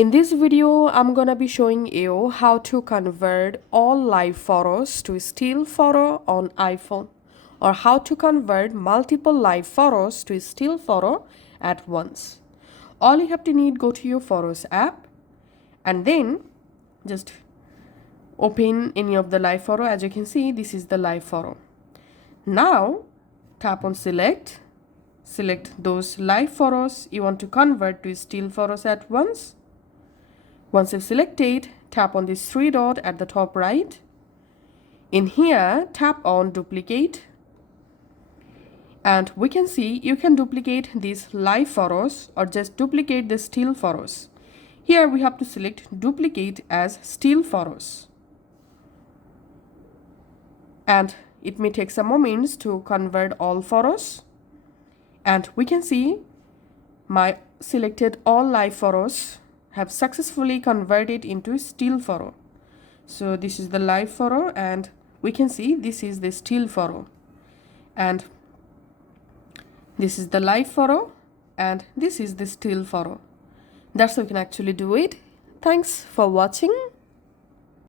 In this video, I'm gonna be showing you how to convert all live photos to still photo on iPhone, or how to convert multiple live photos to still photo at once. All you have to need, go to your Photos app and then just open any of the live photo. As you can see, this is the live photo. Now tap on select those live photos you want to convert to still photos at once. Once you've selected, tap on this three dot at the top right. In here, tap on duplicate. And we can see you can duplicate these live photos or just duplicate the still photos. Here we have to select duplicate as still photos. And it may take some moments to convert all photos. And we can see my selected all live photos have successfully converted into still photo. So this is the live photo and we can see this is the still photo. And this is the live photo and this is the still photo. That's how you can actually do it. Thanks for watching.